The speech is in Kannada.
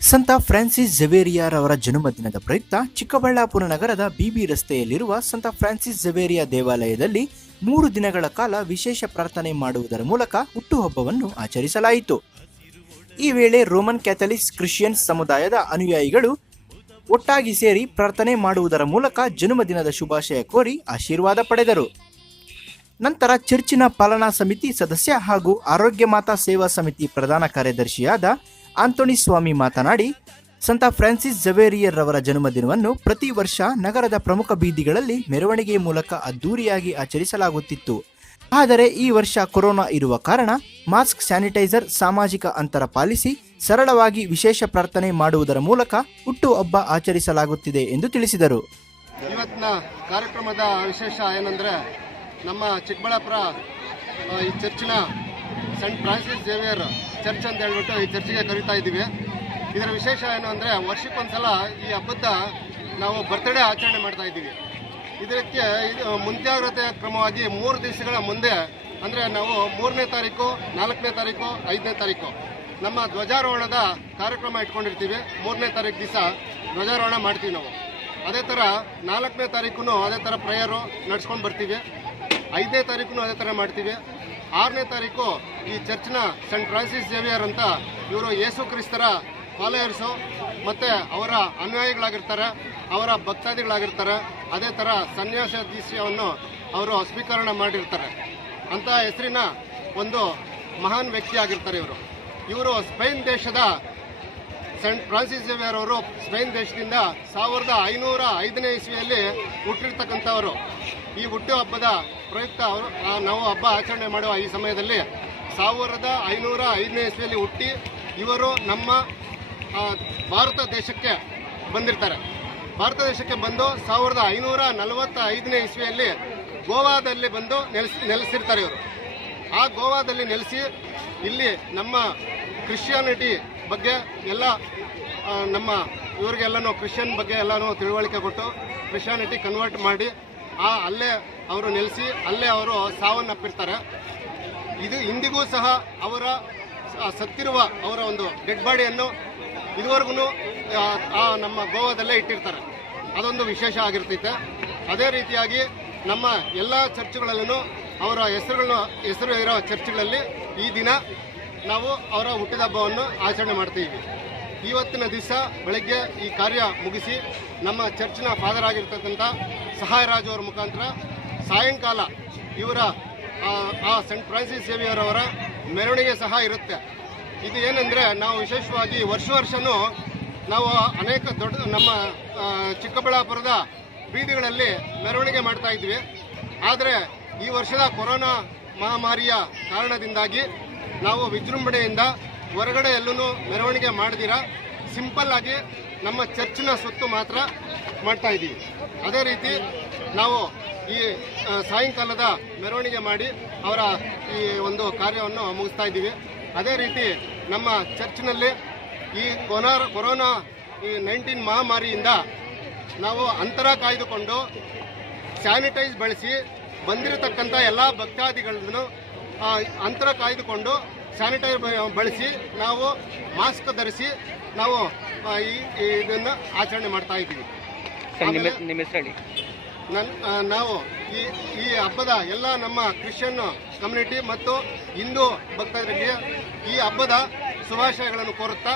ಸಂತ ಫ್ರಾನ್ಸಿಸ್ ಜವೇರಿಯಾರ್ ಅವರ ಜನ್ಮದಿನದ ಪ್ರಯುಕ್ತ ಚಿಕ್ಕಬಳ್ಳಾಪುರ ನಗರದ ಬಿಬಿ ರಸ್ತೆಯಲ್ಲಿರುವ ಸಂತ ಫ್ರಾನ್ಸಿಸ್ ಝವೇರಿಯಾ ದೇವಾಲಯದಲ್ಲಿ ಮೂರು ದಿನಗಳ ಕಾಲ ವಿಶೇಷ ಪ್ರಾರ್ಥನೆ ಮಾಡುವುದರ ಮೂಲಕ ಹುಟ್ಟುಹಬ್ಬವನ್ನು ಆಚರಿಸಲಾಯಿತು. ಈ ವೇಳೆ ರೋಮನ್ ಕ್ಯಾಥಲಿಕ್ಸ್ ಕ್ರಿಶ್ಚಿಯನ್ ಸಮುದಾಯದ ಅನುಯಾಯಿಗಳು ಒಟ್ಟಾಗಿ ಸೇರಿ ಪ್ರಾರ್ಥನೆ ಮಾಡುವುದರ ಮೂಲಕ ಜನ್ಮದಿನದ ಶುಭಾಶಯ ಕೋರಿ ಆಶೀರ್ವಾದ ಪಡೆದರು. ನಂತರ ಚರ್ಚಿನ ಪಾಲನಾ ಸಮಿತಿ ಸದಸ್ಯ ಹಾಗೂ ಆರೋಗ್ಯ ಮಾತಾ ಸೇವಾ ಸಮಿತಿ ಪ್ರಧಾನ ಕಾರ್ಯದರ್ಶಿಯಾದ ಆಂಟೋನಿ ಸ್ವಾಮಿ ಮಾತನಾಡಿ, ಸಂತ ಫ್ರಾನ್ಸಿಸ್ ಜವೇರಿಯರ್ ರವರ ಜನ್ಮದಿನವನ್ನು ಪ್ರತಿ ವರ್ಷ ನಗರದ ಪ್ರಮುಖ ಬೀದಿಗಳಲ್ಲಿ ಮೆರವಣಿಗೆ ಮೂಲಕ ಅದ್ದೂರಿಯಾಗಿ ಆಚರಿಸಲಾಗುತ್ತಿತ್ತು. ಆದರೆ ಈ ವರ್ಷ ಕೊರೋನಾ ಇರುವ ಕಾರಣ ಮಾಸ್ಕ್ ಸ್ಯಾನಿಟೈಸರ್ ಸಾಮಾಜಿಕ ಅಂತರ ಪಾಲಿಸಿ ಸರಳವಾಗಿ ವಿಶೇಷ ಪ್ರಾರ್ಥನೆ ಮಾಡುವುದರ ಮೂಲಕ ಹುಟ್ಟುಹಬ್ಬ ಆಚರಿಸಲಾಗುತ್ತಿದೆ ಎಂದು ತಿಳಿಸಿದರು. ಇವತ್ತಿನ ಕಾರ್ಯಕ್ರಮದ ವಿಶೇಷ ಏನಂದರೆ ನಮ್ಮ ಚಿಕ್ಕಬಳ್ಳಾಪುರ ಈ ಚರ್ಚಿನ ಸೆಂಟ್ ಫ್ರಾನ್ಸಿಸ್ ಜೇವಿಯರ್ ಚರ್ಚ್ ಅಂತ ಹೇಳ್ಬಿಟ್ಟು ಈ ಚರ್ಚಿಗೆ ಕರೀತಾ ಇದ್ದೀವಿ. ಇದರ ವಿಶೇಷ ಏನು ಅಂದರೆ ವರ್ಷಕ್ಕೊಂದ್ಸಲ ಈ ಹಬ್ಬದ ನಾವು ಬರ್ತ್ಡೇ ಆಚರಣೆ ಮಾಡ್ತಾ ಇದ್ದೀವಿ. ಇದಕ್ಕೆ ಇದು ಮುಂಜಾಗ್ರತೆ ಕ್ರಮವಾಗಿ ಮೂರು ದಿವಸಗಳ ಮುಂದೆ, ಅಂದರೆ ನಾವು ಮೂರನೇ ತಾರೀಕು, ನಾಲ್ಕನೇ ತಾರೀಕು, ಐದನೇ ತಾರೀಕು ನಮ್ಮ ಧ್ವಜಾರೋಹಣದ ಕಾರ್ಯಕ್ರಮ ಇಟ್ಕೊಂಡಿರ್ತೀವಿ. ಮೂರನೇ ತಾರೀಕು ದಿವಸ ಧ್ವಜಾರೋಹಣ ಮಾಡ್ತೀವಿ ನಾವು. ಅದೇ ಥರ ನಾಲ್ಕನೇ ತಾರೀಕು ಅದೇ ಥರ ಪ್ರೇಯರು ನಡ್ಸ್ಕೊಂಡು ಬರ್ತೀವಿ. ಐದನೇ ತಾರೀಕು ಅದೇ ಥರ ಮಾಡ್ತೀವಿ. ಆರನೇ ತಾರೀಕು ಈ ಚರ್ಚ್ನ ಸೆಂಟ್ ಫ್ರಾನ್ಸಿಸ್ ಜೇವಿಯರ್ ಅಂತ ಇವರು ಯೇಸು ಕ್ರಿಸ್ತರ ಫಾಲೋಯರ್ಸು, ಮತ್ತು ಅವರ ಅನುಯಾಯಿಗಳಾಗಿರ್ತಾರೆ, ಅವರ ಭಕ್ತಾದಿಗಳಾಗಿರ್ತಾರೆ. ಅದೇ ಥರ ಸನ್ಯಾಸ ದೀಕ್ಷೆಯನ್ನು ಅವರು ಸ್ವೀಕರಣ ಮಾಡಿರ್ತಾರೆ. ಅಂತ ಹೆಸರಿನ ಒಂದು ಮಹಾನ್ ವ್ಯಕ್ತಿ ಆಗಿರ್ತಾರೆ ಇವರು. ಇವರು ಸ್ಪೇನ್ ದೇಶದ ಸೆಂಟ್ ಫ್ರಾನ್ಸಿಸ್ ಜೇವಿಯರ್ ಅವರು ಸ್ಪೇನ್ ದೇಶದಿಂದ ಸಾವಿರದ ಐನೂರ ಐದನೇ ಇಸ್ವಿಯಲ್ಲಿ ಹುಟ್ಟಿರ್ತಕ್ಕಂಥವರು. ಈ ಹುಟ್ಟು ಹಬ್ಬದ ಪ್ರಯುಕ್ತ ಅವರು ನಾವು ಹಬ್ಬ ಆಚರಣೆ ಮಾಡುವ ಈ ಸಮಯದಲ್ಲಿ ಸಾವಿರದ ಐನೂರ ಐದನೇ ಇಸ್ವಿಯಲ್ಲಿ ಹುಟ್ಟಿ ಇವರು ನಮ್ಮ ಭಾರತ ದೇಶಕ್ಕೆ ಬಂದಿರ್ತಾರೆ. ಭಾರತ ದೇಶಕ್ಕೆ ಬಂದು ಸಾವಿರದ ಐನೂರ ನಲವತ್ತ ಐದನೇ ಇಸ್ವಿಯಲ್ಲಿ ಗೋವಾದಲ್ಲಿ ಬಂದು ನೆಲೆಸ್, ನೆಲೆಸಿರ್ತಾರೆ ಇವರು. ಆ ಗೋವಾದಲ್ಲಿ ನೆಲೆಸಿ ಇಲ್ಲಿ ನಮ್ಮ ಕ್ರಿಶ್ಚಿಯಾನಿಟಿ ಬಗ್ಗೆ ಎಲ್ಲ ನಮ್ಮ ಇವ್ರಿಗೆಲ್ಲನೂ ಕ್ರಿಶ್ಚಿಯನ್ ಬಗ್ಗೆ ಎಲ್ಲನೂ ತಿಳುವಳಿಕೆ ಕೊಟ್ಟು ಕ್ರಿಶ್ಚಿಯಾನಿಟಿ ಕನ್ವರ್ಟ್ ಮಾಡಿ ಆ, ಅಲ್ಲೇ ಅವರು ನೆಲೆಸಿ, ಅಲ್ಲೇ ಅವರು ಸಾವನ್ನಪ್ಪಿರ್ತಾರೆ. ಇದು ಇಂದಿಗೂ ಸಹ ಅವರ ಸತ್ತಿರುವ ಅವರ ಒಂದು ಡೆಡ್ ಬಾಡಿಯನ್ನು ಇದುವರೆಗೂ, ಆ ನಮ್ಮ ಗೋವಾದಲ್ಲೇ ಇಟ್ಟಿರ್ತಾರೆ. ಅದೊಂದು ವಿಶೇಷ ಆಗಿರ್ತೈತೆ. ಅದೇ ರೀತಿಯಾಗಿ ನಮ್ಮ ಎಲ್ಲ ಚರ್ಚ್ಗಳಲ್ಲೂ ಅವರ ಹೆಸರುಗಳನ್ನ, ಹೆಸರು ಇರೋ ಚರ್ಚ್ಗಳಲ್ಲಿ ಈ ದಿನ ನಾವು ಅವರ ಹುಟ್ಟಿದ ಹಬ್ಬವನ್ನು ಆಚರಣೆ ಮಾಡ್ತೀವಿ ಇವತ್ತಿನ ದಿವಸ ಬೆಳಗ್ಗೆ ಈ ಕಾರ್ಯ ಮುಗಿಸಿ ನಮ್ಮ ಚರ್ಚ್ನ ಫಾದರ್ ಆಗಿರ್ತಕ್ಕಂಥ ಸಹಾಯರಾಜ್ ಅವರ ಮುಖಾಂತರ ಸಾಯಂಕಾಲ ಇವರ ಆ, ಸೆಂಟ್ ಫ್ರಾನ್ಸಿಸ್ ಸೇವಿಯರ್ ಅವರ ಮೆರವಣಿಗೆ ಸಹ ಇರುತ್ತೆ. ಇದು ಏನಂದರೆ ನಾವು ವಿಶೇಷವಾಗಿ ವರ್ಷ ವರ್ಷವೂ ನಾವು ಅನೇಕ ದೊಡ್ಡ ನಮ್ಮ ಚಿಕ್ಕಬಳ್ಳಾಪುರದ ಬೀದಿಗಳಲ್ಲಿ ಮೆರವಣಿಗೆ ಮಾಡ್ತಾ ಇದ್ವಿ. ಆದರೆ ಈ ವರ್ಷದ ಕೊರೋನಾ ಮಹಾಮಾರಿಯ ಕಾರಣದಿಂದಾಗಿ ನಾವು ವಿಜೃಂಭಣೆಯಿಂದ ಹೊರಗಡೆ ಎಲ್ಲೂ ಮೆರವಣಿಗೆ ಮಾಡಿದಿರಾ? ಸಿಂಪಲ್ ಆಗಿ ನಮ್ಮ ಚರ್ಚಿನ ಸುತ್ತು ಮಾತ್ರ ಮಾಡ್ತಾ ಇದ್ದೀವಿ ಅದೇ ರೀತಿ ನಾವು ಈ ಸಾಯಂಕಾಲದ ಮೆರವಣಿಗೆ ಮಾಡಿ ಅವರ ಈ ಒಂದು ಕಾರ್ಯವನ್ನು ಮುಗಿಸ್ತಾ ಇದ್ದೀವಿ ಅದೇ ರೀತಿ ನಮ್ಮ ಚರ್ಚ್ನಲ್ಲಿ ಈ ಕೊನಾರ್ ಕೊರೋನಾ, ಈ ನೈನ್ಟೀನ್ ಮಹಾಮಾರಿಯಿಂದ ನಾವು ಅಂತರ ಕಾಯ್ದುಕೊಂಡು ಸ್ಯಾನಿಟೈಸ್ ಬಳಸಿ ಬಂದಿರತಕ್ಕಂಥ ಎಲ್ಲ ಭಕ್ತಾದಿಗಳನ್ನು ಅಂತರ ಕಾಯ್ದುಕೊಂಡು ಸ್ಯಾನಿಟೈಸ್ ಬಳಸಿ ನಾವು ಮಾಸ್ಕ್ ಧರಿಸಿ ನಾವು ಈ ಇದನ್ನು ಆಚರಣೆ ಮಾಡ್ತಾ ಇದ್ದೀವಿ. ನಿಮ್ಮ ಹೆಸರು ಹೇಳಿ. ನಾವು ಈ ಈ ಹಬ್ಬದ ಎಲ್ಲ ನಮ್ಮ ಕ್ರಿಶ್ಚಿಯನ್ ಕಮ್ಯುನಿಟಿ ಮತ್ತು ಹಿಂದೂ ಭಕ್ತರಿಗೆ ಈ ಹಬ್ಬದ ಶುಭಾಶಯಗಳನ್ನು ಕೋರುತ್ತಾ